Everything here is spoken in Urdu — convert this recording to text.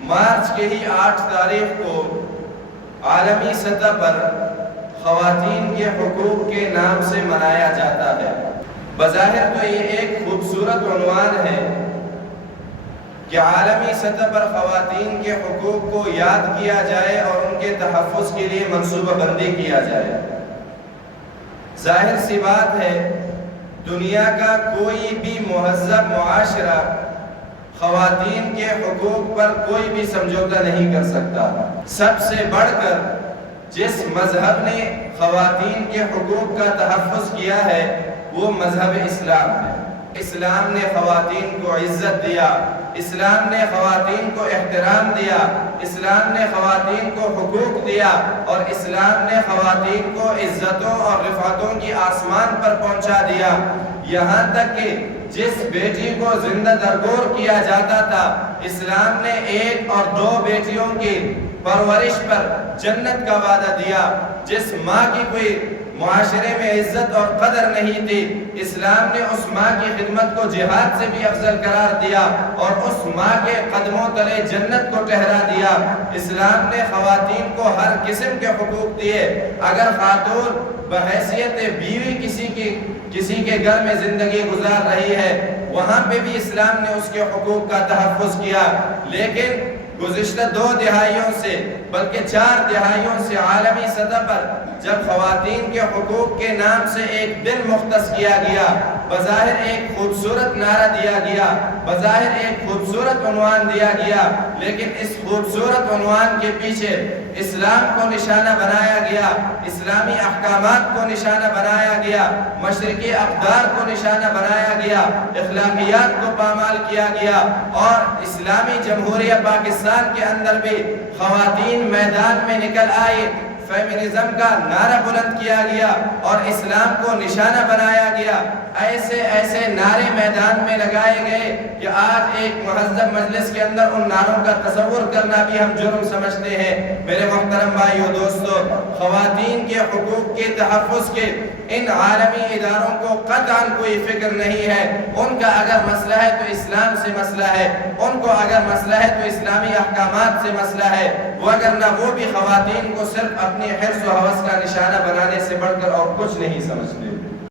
مارچ کے ہی 8 تاریخ کو عالمی سطح پر خواتین کے حقوق کے نام سے منایا جاتا ہے۔ بظاہر تو یہ ایک خوبصورت عنوان ہے کہ عالمی سطح پر خواتین کے حقوق کو یاد کیا جائے اور ان کے تحفظ کے لیے منصوبہ بندی کیا جائے۔ ظاہر سی بات ہے، دنیا کا کوئی بھی مہذب معاشرہ خواتین کے حقوق پر کوئی بھی سمجھوتہ نہیں کر سکتا۔ سب سے بڑھ کر جس مذہب نے خواتین کے حقوق کا تحفظ کیا ہے وہ مذہب اسلام ہے۔ اسلام نے خواتین کو عزت دیا، اسلام نے خواتین کو احترام دیا، اسلام نے خواتین کو حقوق دیا اور اسلام نے خواتین کو عزتوں اور رفعتوں کی آسمان پر پہنچا دیا۔ یہاں تک کہ جس بیٹی کو زندہ درگور کیا جاتا تھا، اسلام نے 1 اور 2 بیٹیوں کی پرورش پر جنت کا وعدہ دیا۔ جس ماں کی کوئی معاشرے میں عزت اور قدر نہیں تھی، اسلام نے اس ماں کی خدمت کو جہاد سے بھی افضل قرار دیا اور اس ماں کے قدموں تلے جنت کو ٹھہرا دیا۔ اسلام نے خواتین کو ہر قسم کے حقوق دیے۔ اگر خاتون بحیثیت بیوی کسی کے گھر میں زندگی گزار رہی ہے، وہاں پہ بھی اسلام نے اس کے حقوق کا تحفظ کیا۔ لیکن گزشتہ 2 دہائیوں سے بلکہ 4 دہائیوں سے عالمی سطح پر جب خواتین کے حقوق کے نام سے ایک دن مختص کیا گیا، بظاہر ایک خوبصورت نعرہ دیا گیا، بظاہر ایک خوبصورت عنوان دیا گیا، لیکن اس خوبصورت عنوان کے پیچھے اسلام کو نشانہ بنایا گیا، اسلامی احکامات کو نشانہ بنایا گیا، مشرقی اقدار کو نشانہ بنایا گیا، اخلاقیات کو پامال کیا گیا اور اسلامی جمہوریہ پاکستان کے اندر بھی خواتین میدان میں نکل آئی، فیمنزم کا نعرہ بلند کیا گیا اور اسلام کو نشانہ بنایا گیا۔ ایسے نعرے میدان میں لگائے گئے کہ آج ایک مہذب مجلس کے اندر ان نعروں کا تصور کرنا بھی ہم جرم سمجھتے ہیں۔ میرے محترم بھائیو دوستو، خواتین کے حقوق کے تحفظ کے ان عالمی اداروں کو قطعاً کوئی فکر نہیں ہے۔ ان کا اگر مسئلہ ہے تو اسلام سے مسئلہ ہے، ان کو اگر مسئلہ ہے تو اسلامی احکامات سے مسئلہ ہے، وگرنہ وہ بھی خواتین کو صرف اپنی حرص و ہوس کا نشانہ بنانے سے بڑھ کر اور کچھ نہیں سمجھتے۔